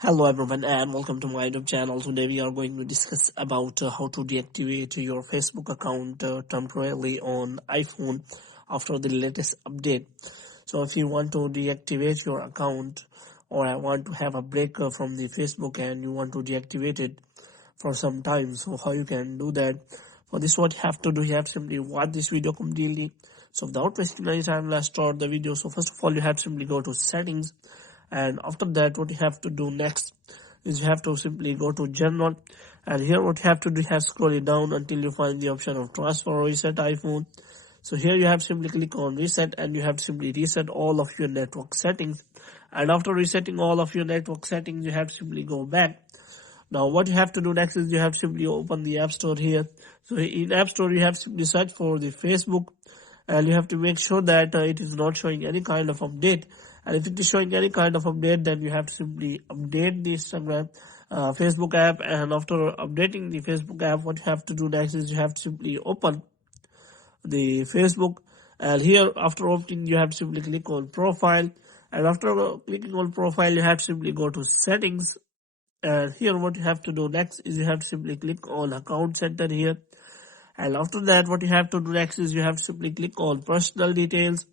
Hello everyone and welcome to my YouTube channel. Today we are going to discuss about how to deactivate your Facebook account temporarily on iPhone after the latest update. So if you want to deactivate your account or I want to have a break from the Facebook and you want to deactivate it for some time, so how you can do that? For this, what you have to do, you have to simply watch this video completely. So without wasting any time, let's start the video. So first of all, you have to simply go to settings, and after that what you have to do next is you have to simply go to general, and here what you have to do, you have to scroll it down until you find the option of transfer or reset iPhone. So here you have to simply click on reset, and you have to simply reset all of your network settings. And after resetting all of your network settings, you have to simply go back. Now what you have to do next is you have to simply open the App Store here. So in App Store you have to simply search for the Facebook, and you have to make sure that it is not showing any kind of update. And if it is showing any kind of update, then you have to simply update the Instagram Facebook app. And after updating the Facebook app, what you have to do next is you have to simply open the Facebook, and here after opening you have to simply click on profile, and after clicking on profile you have to simply go to settings. And here what you have to do next is you have to simply click on account center here, and after that what you have to do next is you have to simply click on personal details.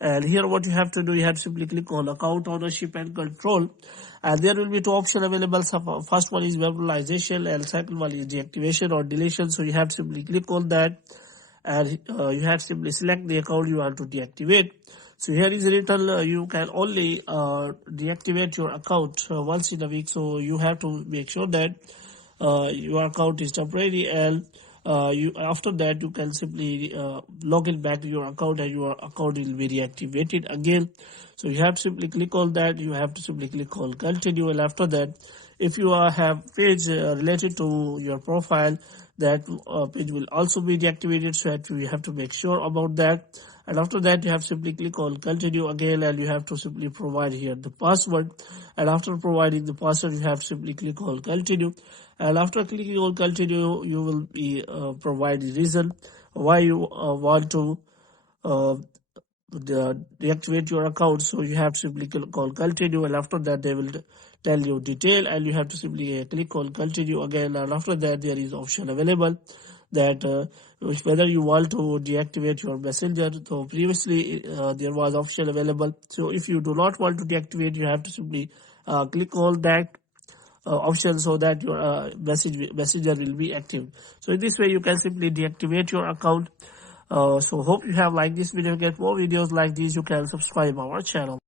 And here what you have to do, you have to simply click on account ownership and control, and there will be two options available. So first one is verbalization and second one is deactivation or deletion. So you have to simply click on that, and you have to simply select the account you want to deactivate. So here is written you can only deactivate your account once in a week. So you have to make sure that your account is temporary, and after that you can simply log in back to your account, and your account will be reactivated again. So you have to simply click on that. You have to simply click on continue, and after that if you have page related to your profile, that page will also be deactivated. So you have to make sure about that. And after that you have to simply click on continue again, and you have to simply provide here the password. And after providing the password you have to simply click on continue, and after clicking on continue you will be provide the reason why you want to deactivate your account. So you have to simply click on continue, and after that they will tell you detail, and you have to simply click on continue again. And after that there is option available that whether you want to deactivate your messenger. So previously there was option available. So if you do not want to deactivate, you have to simply click on that option so that your messenger will be active. So in this way you can simply deactivate your account. So hope you have liked this video. Get more videos like these, you can subscribe our channel.